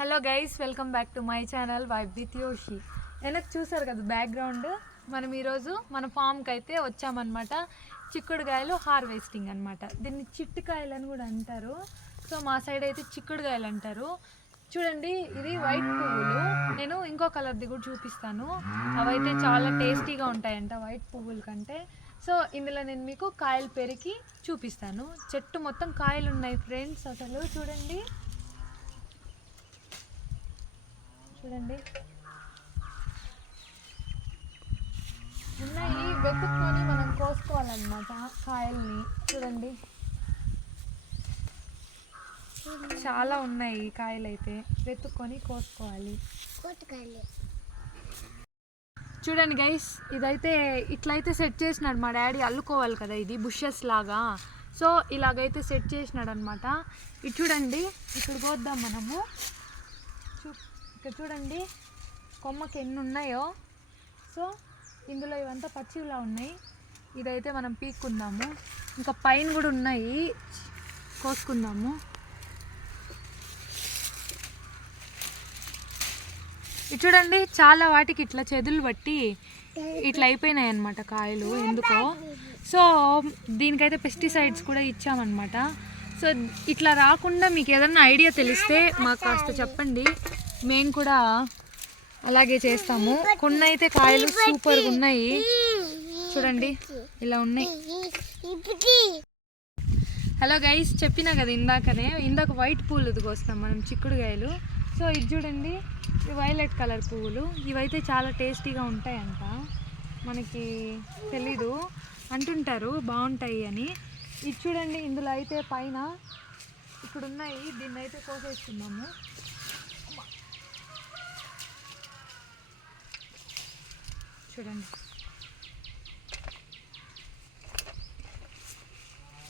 Hello guys, welcome back to my channel vibe with యోషి. వెనక్కి చూసారు కదా బ్యాక్గ్రౌండ్. మనం ఈరోజు మన ఫామ్కి అయితే వచ్చామన్నమాట. చిక్కుడుకాయలు హార్వెస్టింగ్ అనమాట. దీన్ని చిట్టుకాయలు అని కూడా అంటారు. సో మా సైడ్ అయితే చిక్కుడుకాయలు అంటారు. చూడండి, ఇది వైట్ పువ్వులు. నేను ఇంకో కలర్ది కూడా చూపిస్తాను. అవైతే చాలా టేస్టీగా ఉంటాయంట వైట్ పువ్వుల కంటే. సో ఇందులో నేను మీకు కాయలు పెరికి చూపిస్తాను. చెట్టు మొత్తం కాయలు ఉన్నాయి ఫ్రెండ్స్. అసలు చూడండి చూడండి ఉన్నాయి. వెతుక్కొని మనం కోసుకోవాలన్నమాట కాయల్ని. చూడండి చాలా ఉన్నాయి కాయలు, అయితే వెతుక్కొని కోసుకోవాలి. చూడండి గైస్, ఇదైతే ఇట్లయితే సెట్ చేసినాడు మా డాడీ. అల్లుకోవాలి కదా, ఇది బుషెస్ లాగా. సో ఇలాగైతే సెట్ చేసినాడు అనమాట. ఇది చూడండి, ఇక్కడ కోద్దాం మనము. ఇక్కడ చూడండి కొమ్మకి ఎన్ని ఉన్నాయో. సో ఇందులో ఇవంతా పచ్చిలా ఉన్నాయి. ఇదైతే మనం పీక్కుందాము. ఇంకా పైన కూడా ఉన్నాయి, కోసుకుందాము. ఇది చూడండి, చాలా వాటికి ఇట్లా చెదులు బట్టి ఇట్లా అయిపోయినాయి అన్నమాట కాయలు, ఎందుకో. సో దీనికైతే పెస్టిసైడ్స్ కూడా ఇచ్చామన్నమాట. సో ఇట్లా రాకుండా మీకు ఏదన్నా ఐడియా తెలిస్తే మాకు కాస్త చెప్పండి, మేము కూడా అలాగే చేస్తాము. కొన్ని అయితే కాయలు సూపర్గా ఉన్నాయి. చూడండి ఇలా ఉన్నాయి. హలో గైస్, చెప్పినా కదా ఇందాక వైట్ పూలు కోస్తాం మనం చిక్కుడుకాయలు. సో ఇది చూడండి, ఇవి వైలెట్ కలర్ పువ్వులు. ఇవైతే చాలా టేస్టీగా ఉంటాయంట. మనకి తెలీదు, అంటుంటారు బాగుంటాయి అని. ఇది చూడండి, ఇందులో అయితే పైన ఇక్కడ ఉన్నాయి. దీన్ని అయితే కోసేస్తున్నాము. చూడండి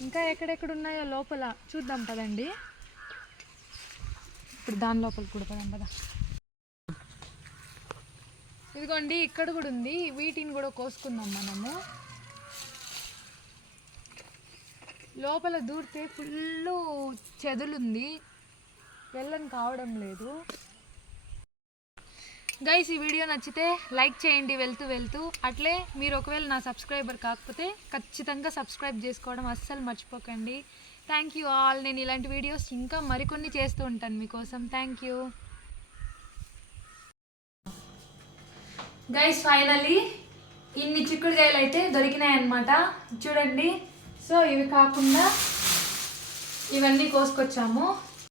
ఇంకా ఎక్కడెక్కడ ఉన్నాయో లోపల చూద్దాం పదండి. ఇప్పుడు దాని లోపల కూడా పదాం పదా. ఇదిగోండి, ఇక్కడ కూడా ఉంది. వీటిని కూడా కోసుకుందాం మనము. లోపల దూరితే ఫుల్ చెదులుంది, వెళ్ళని కావడం లేదు. గైస్, ఈ వీడియో నచ్చితే లైక్ చేయండి వెళ్తూ. అట్లే మీరు ఒకవేళ నా సబ్స్క్రైబర్ కాకపోతే ఖచ్చితంగా సబ్స్క్రైబ్ చేసుకోవడం అస్సలు మర్చిపోకండి. Thank you all. నేను ఇలాంటి వీడియోస్ ఇంకా మరికొన్ని చేస్తూ ఉంటాను మీకోసం. Thank you guys. ఫైనల్లీ ఇన్ని చిక్కుడుకాయలు అయితే దొరికినాయి అన్నమాట. చూడండి. సో ఇవి కాకుండా ఇవన్నీ కోసుకొచ్చాము.